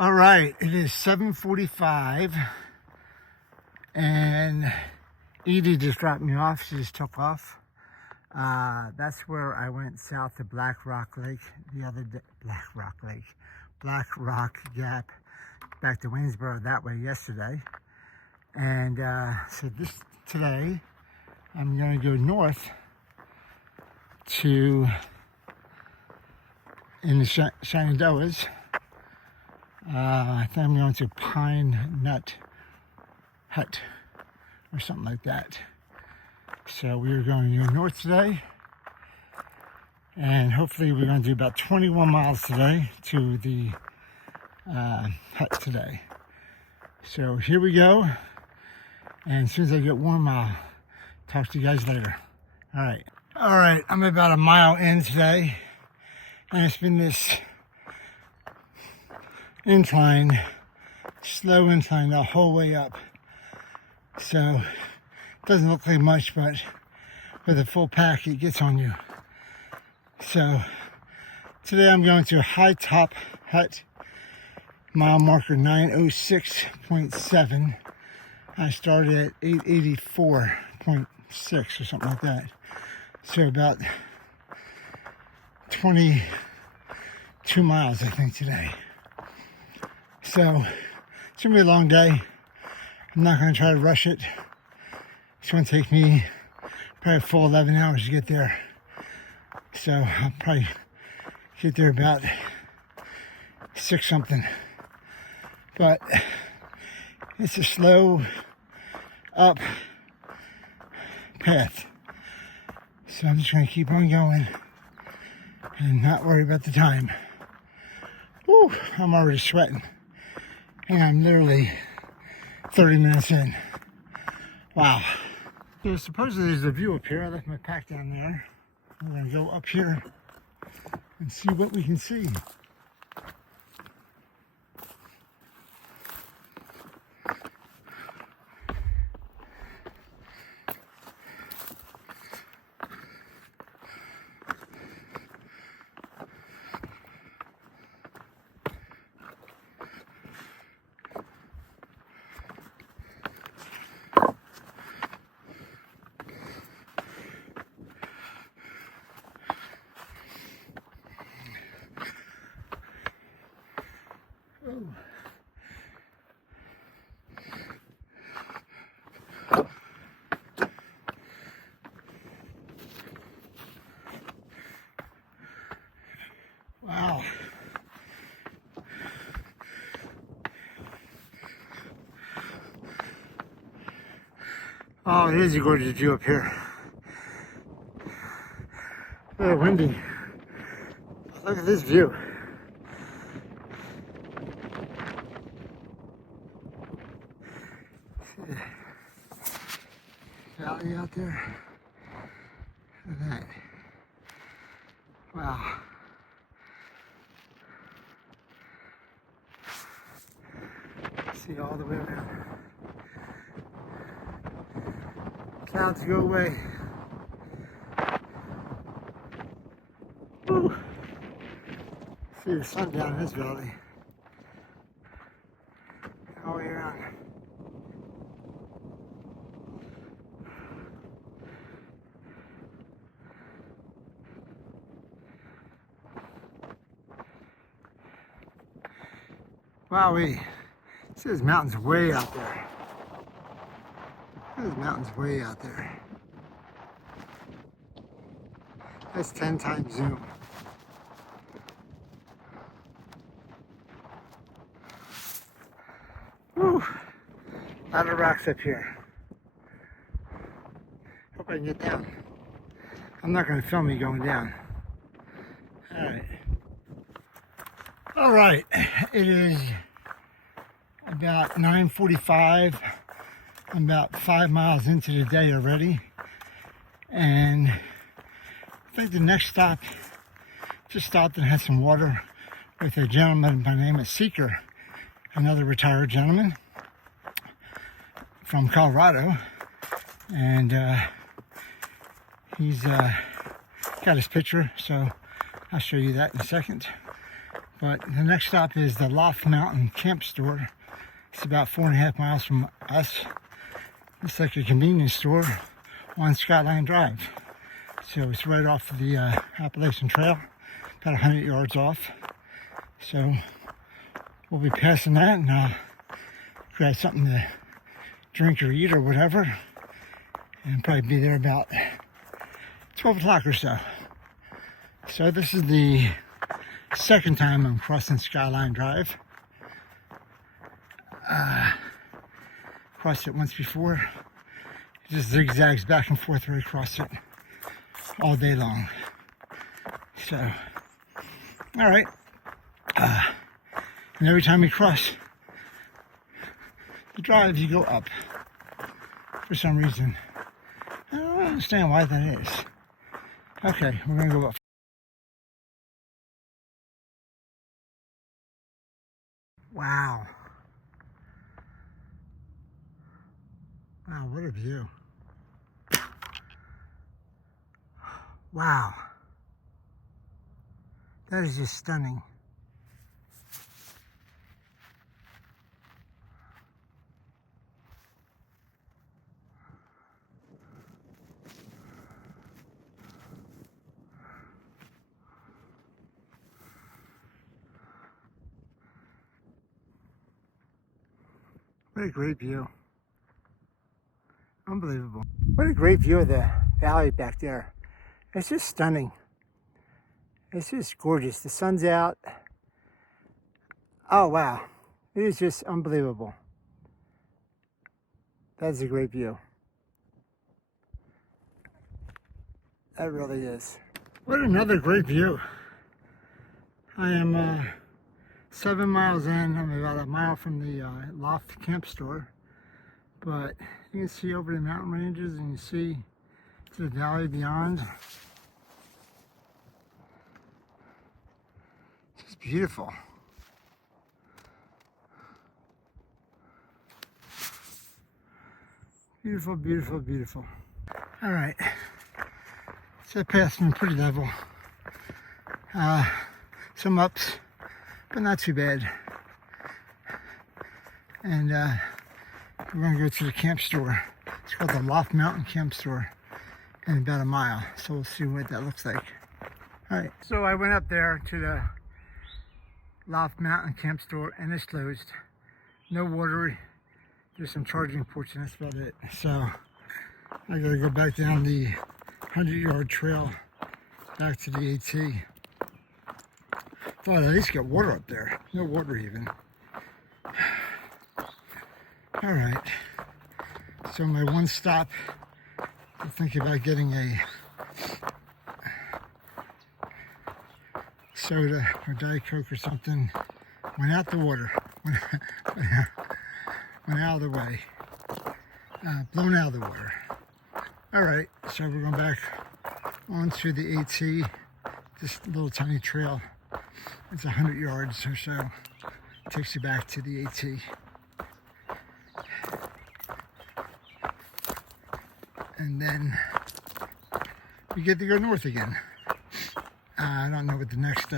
All right, it is 7:45 and Edie just dropped me off. She just took off. That's where I went south to Blackrock Lake the other day. Blackrock Gap, back to Waynesboro that way yesterday. And so today I'm going to go north to in the Shenandoahs. I think I'm going to Pine Nut Hut or something like that. So we are going to go north today, and hopefully we're going to do about 21 miles today to the hut today. So here we go, and as soon as I get warm, I'll talk to you guys later. All right, I'm about a mile in today, and it's been this incline, slow incline the whole way up. So it doesn't look like much, but with a full pack it gets on you. So today I'm going to High Top Hut, mile marker 906.7. I started at 884.6 or something like that. So about 22 miles I think today. So it's gonna be a long day. I'm not gonna try to rush it. It's gonna take me probably a full 11 hours to get there. So I'll probably get there about 6 something. But it's a slow up path. So I'm just gonna keep on going and not worry about the time. Whew, I'm already sweating. And I'm literally 30 minutes in. Wow. So supposedly there's a view up here. I left my pack down there. I'm gonna go up here and see what we can see. Wow. Oh, it is a gorgeous view up here. Very windy. Look at this view. See the valley out there. Look at that. Wow. See all the way around. Clouds go away. Woo. See the sun down in this valley. All the way around. Wowee. See those mountains way out there. Those mountains way out there. That's 10 times zoom. Woo! A lot of rocks up here. Hope I can get down. I'm not going to film me going down. Alright, it is about 9:45. I'm about 5 miles into the day already, and I think the next stop, just stopped and had some water with a gentleman by the name of Athiker, another retired gentleman from Colorado, and he's got his picture, so I'll show you that in a second. But the next stop is the Loft Mountain Camp Store. It's about 4.5 miles from us. It's like a convenience store on Skyline Drive. So it's right off of the Appalachian Trail, about 100 yards off. So we'll be passing that, and I'll grab something to drink or eat or whatever, and probably be there about 12 o'clock or so. So this is the second time I'm crossing Skyline Drive. Crossed it once before. It just zigzags back and forth right across it all day long. So, all right. And every time you cross the drive, you go up for some reason. I don't understand why that is. Okay, we're gonna go up. Wow. Wow, what a view. Wow. That is just stunning. What a great view. Unbelievable. What a great view of the valley back there. It's just stunning. It's just gorgeous. The sun's out. Oh, wow. It is just unbelievable. That's a great view. That really is. What another great view. I am 7 miles in. I'm about a mile from the Loft Camp Store. But you can see over the mountain ranges, and you see to the valley beyond. It's just beautiful. Beautiful, beautiful, beautiful. All right, so I passed some pretty level. Some ups, but not too bad. And we're gonna go to the camp store. It's called the Loft Mountain Camp Store, in about a mile. So we'll see what that looks like. All right, so I went up there to the Loft Mountain Camp Store, and it's closed. No water. There's some charging ports, and that's about it. So I gotta go back down the 100-yard trail back to the AT. Thought I'd at least get water up there. No water even. All right. So my one stop, I'm thinking about getting a soda or Diet Coke or something. Went out the water. Went out of the way. Blown out of the water. All right, so we're going back onto the AT, this little tiny trail. It's 100 yards or so. It takes you back to the AT. And then we get to go north again. I don't know what the next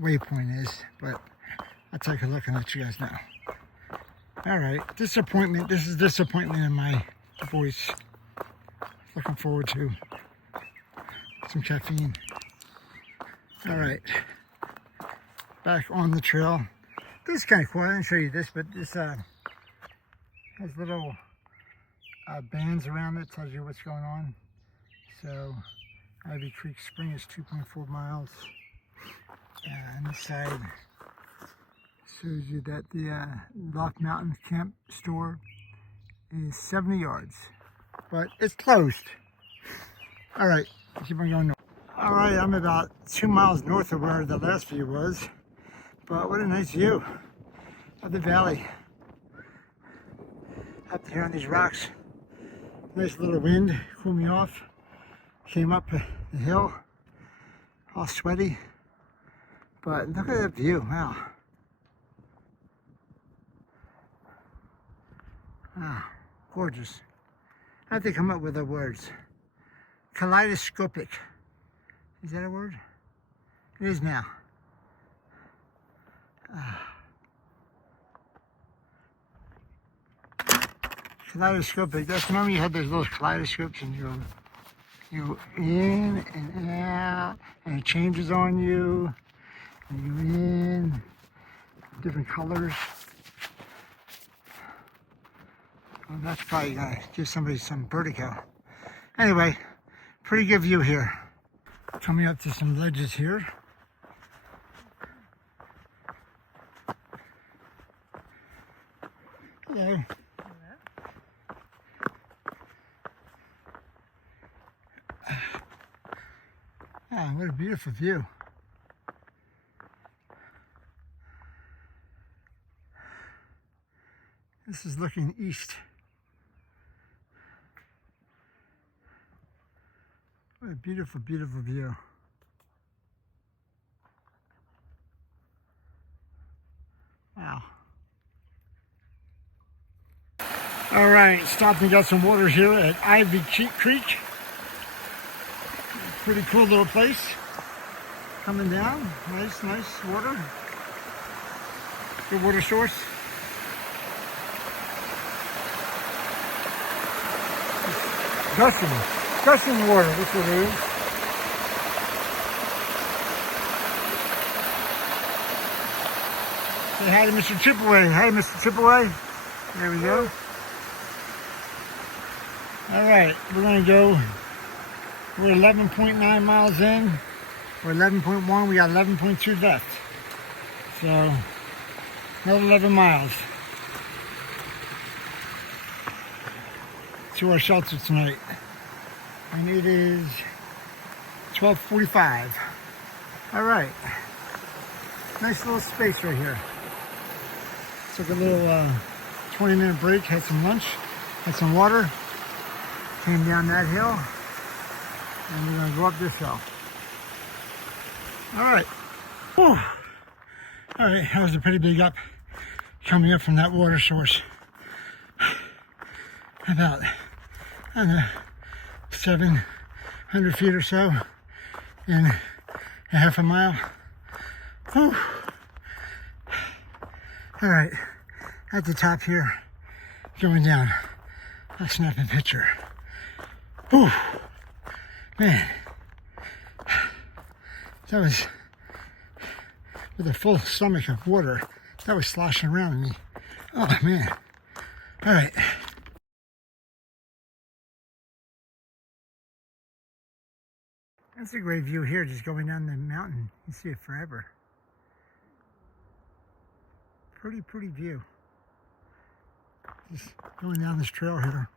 waypoint is, but I'll take a look and let you guys know. All right, disappointment. This is disappointment in my voice. Looking forward to some caffeine. All right, back on the trail. This is kind of cool. I didn't show you this, but this has little bands around it. Tells you what's going on. So Ivy Creek Spring is 2.4 miles. And this side shows you that the Loft Mountain Camp Store is 70 yards, but it's closed. All right, keep on going north. All right, I'm about 2 miles north of where the last view was, but what a nice view of the valley. Up here on these rocks, nice little wind, cooled me off. Came up the hill, all sweaty, but look at that view, wow. Wow, gorgeous. I have to come up with the words. Kaleidoscopic Is that a word? It is now. Kaleidoscopic. That's remember you had those little kaleidoscopes and you in and out and it changes on you. And you in different colors. Well, that's probably gonna give somebody some vertigo. Anyway, pretty good view here. Coming up to some ledges here. Hello. Ah, what a beautiful view. This is looking east. What a beautiful, beautiful view. Wow. All right, stopped and got some water here at Ivy Creek. Pretty cool little place. Coming down, nice water. Good water source. Gushing water, that's what it is. Say hi to Mr. Chipaway. Hi, Mr. Chipaway. There we go. All right, we're gonna go. We're 11.9 miles in. We're 11.1. We got 11.2 left. So another 11 miles to our shelter tonight. And it is 12:45. All right. Nice little space right here. Took a little 20-minute break, had some lunch, had some water, came down that hill, and we're gonna go up this hill. All right. Whew. All right, that was a pretty big up coming up from that water source. About, I don't know, 700 feet or so in a half a mile. Whew. All right, at the top here, going down. I'll snap a picture. Whew. Man, that was with a full stomach of water. That was sloshing around me. Oh man. All right. That's a great view here, just going down the mountain. You see it forever. Pretty view. Just going down this trail here.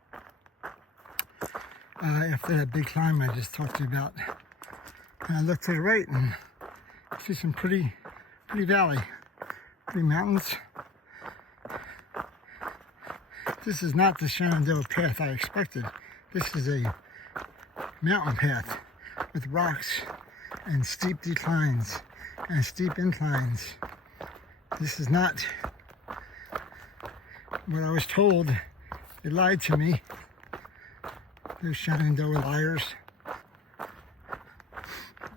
After that big climb I just talked to you about. And I look to the right and see some pretty valley, pretty mountains. This is not the Shenandoah path I expected. This is a mountain path with rocks and steep declines and steep inclines. This is not what I was told. They lied to me. Those Shenandoah liars.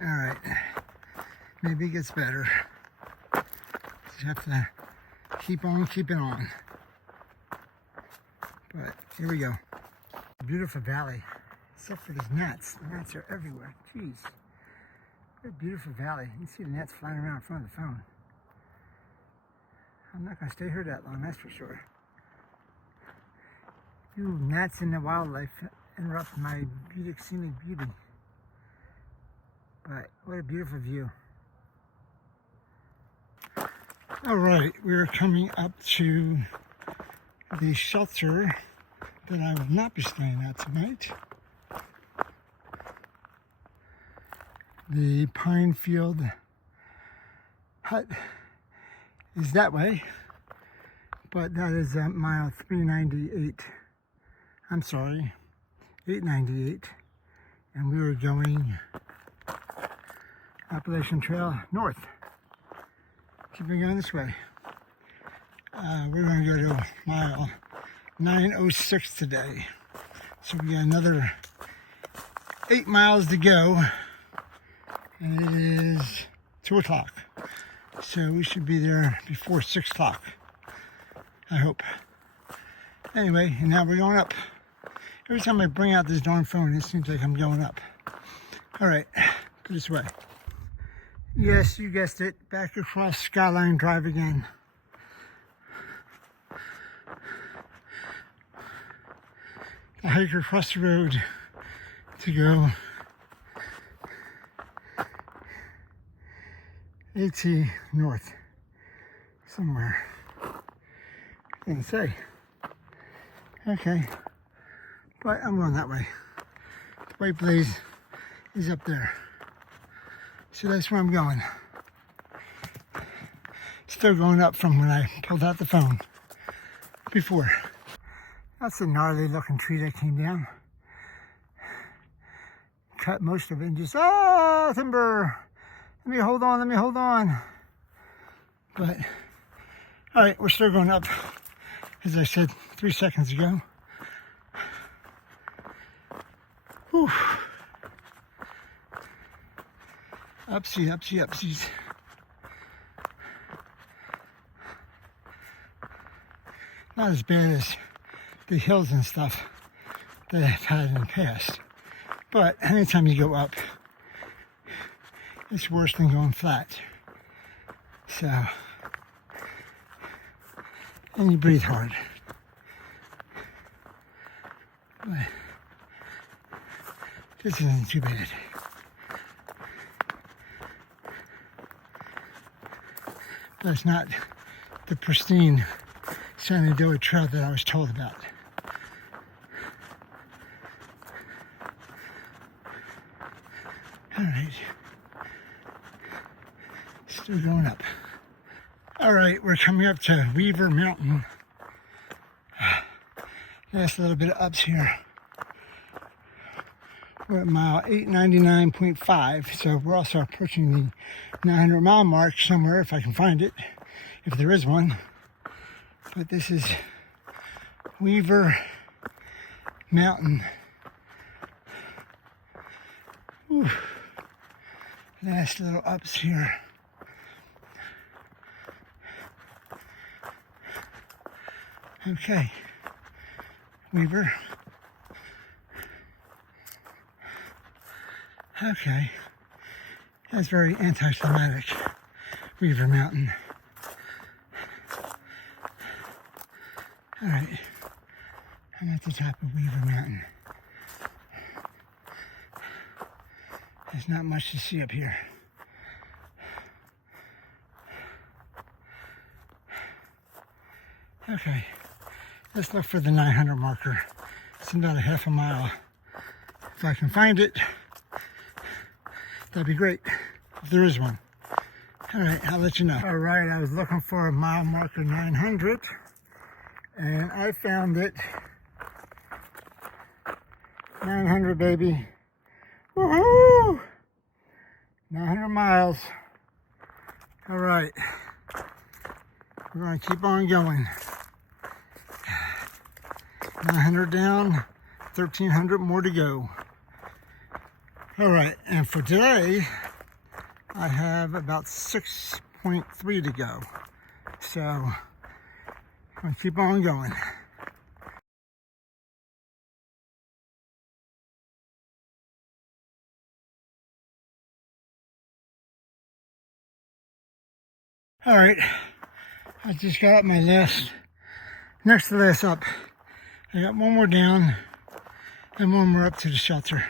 All right, maybe it gets better. Just have to keep on keeping on. But here we go. Beautiful valley, except for these gnats. The gnats are everywhere. Jeez, what a beautiful valley. You can see the gnats flying around in front of the phone. I'm not gonna stay here that long, that's for sure. You gnats in the wildlife interrupt my beautiful scenic beauty. But what a beautiful view. All right, we're coming up to the shelter that I will not be staying at tonight. The Pine Field hut is that way, but that is at mile 398. I'm sorry, 898, and we were going Appalachian Trail north. Keeping going this way. We're going to go to mile 906 today. So we got another 8 miles to go and it is 2 o'clock. So we should be there before 6 o'clock, I hope. Anyway, and now we're going up. Every time I bring out this darn phone, it seems like I'm going up. All right, go this way. Yes, you guessed it, back across Skyline Drive again. I hike across the road to go AT North somewhere. Didn't say. Okay, but I'm going that way. The white blaze is up there, so that's where I'm going. Still going up from when I pulled out the phone before. That's a gnarly looking tree that came down. Cut most of it and just, timber. Let me hold on. But, all right, we're still going up, as I said 3 seconds ago. Whew. Upsies. Not as bad as the hills and stuff that I've had in the past. But anytime you go up, it's worse than going flat. So, and you breathe hard. But this isn't too bad. But it's not the pristine Shenandoah trail that I was told about. All right, still going up. All right, we're coming up to Weaver Mountain. Last little bit of ups here. We're at mile 899.5, so we're also approaching the 900 mile mark somewhere, if I can find it, if there is one. But this is Weaver Mountain. Whew. Last little ups here. Okay, Weaver. Okay, that's very anticlimactic, Weaver Mountain. All right, I'm at the top of Weaver Mountain. There's not much to see up here. Okay, let's look for the 900 marker. It's about a half a mile. If I can find it, that'd be great, if there is one. All right, I'll let you know. All right, I was looking for a mile marker 900, and I found it. 900, baby. Woohoo! 900 miles. All right, we're gonna keep on going. 900 down, 1,300 more to go. All right, and for today, I have about 6.3 to go. So, I'm gonna keep on going. All right, I just got up my next to last up. I got one more down and one more up to the shelter,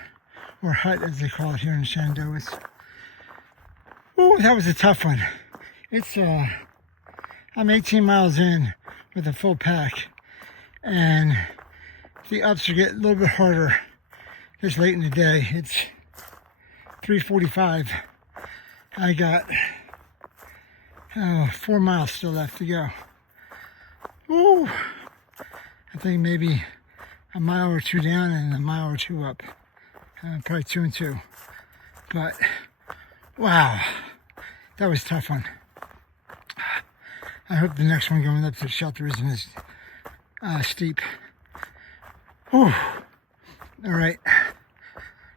or hut as they call it here in Shenandoah. Oh, that was a tough one. It's, I'm 18 miles in with a full pack, and the ups are getting a little bit harder this late in the day. It's 3:45. I got 4 miles still left to go. Woo! I think maybe a mile or two down and a mile or two up. Probably 2 and 2. But, wow, that was a tough one. I hope the next one going up to the shelter isn't as steep. Whew. All right,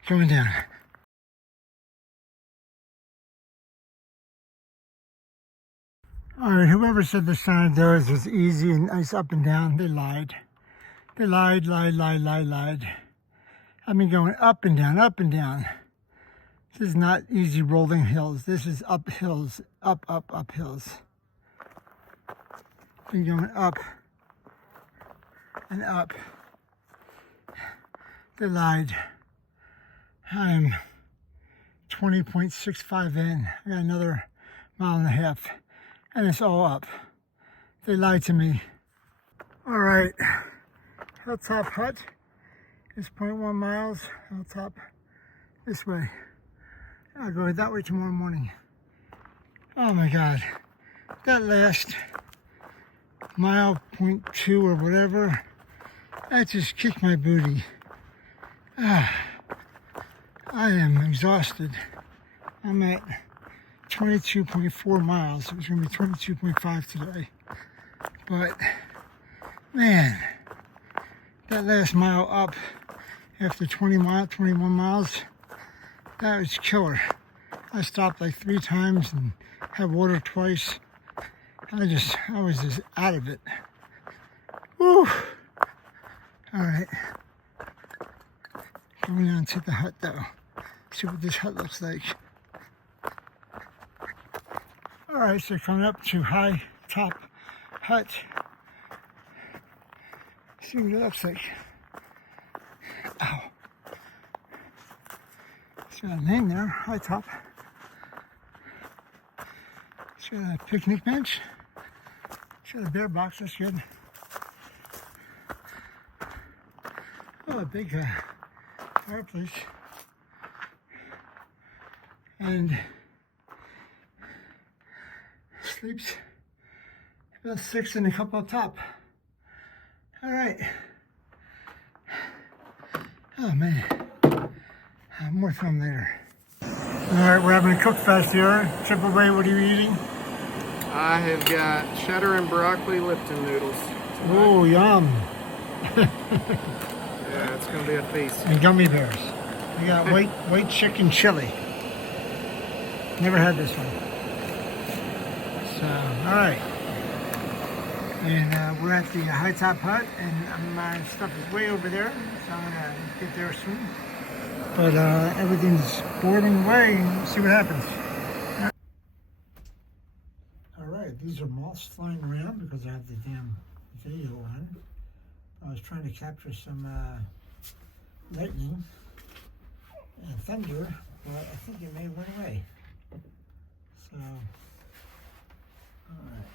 going down. All right, whoever said the Shenandoahs was easy and nice up and down, they lied. They lied. I've been going up and down, up and down. This is not easy rolling hills. This is up hills, up hills. Been going up and up. They lied. I'm 20.65 in. I got another mile and a half, and it's all up. They lied to me. All right, Hilltop Hut is 0.1 miles. Hilltop this way. I'll go that way tomorrow morning. Oh my God, that last mile, 0.2 or whatever, that just kicked my booty. I am exhausted. I'm at 22.4 miles. It was going to be 22.5 today. But, man, that last mile up after 21 miles, that was killer. I stopped like 3 times and had water twice. I was just out of it. Woo! All right. Going down to the hut though. See what this hut looks like. All right, so coming up to High Top Hut. See what it looks like. Ow. It's got a name there, High Top. It's got a picnic bench. It's got a bear box, that's good. Oh, a big fireplace. And sleeps about 6 and a couple up top. All right. Oh man, more film later. All right, we're having a cook fest here. Chipaway, what are you eating? I have got cheddar and broccoli Lipton noodles. Oh, yum. Yeah, it's gonna be a feast. And gummy bears. We got white chicken chili. Never had this one. So, all right. And we're at the High Top Hut, and my stuff is way over there, so I'm gonna get there soon. But everything's boarding away, and see what happens. All right, these are moths flying around because I have the damn video on. I was trying to capture some lightning and thunder, but I think it may have went away. So, all right.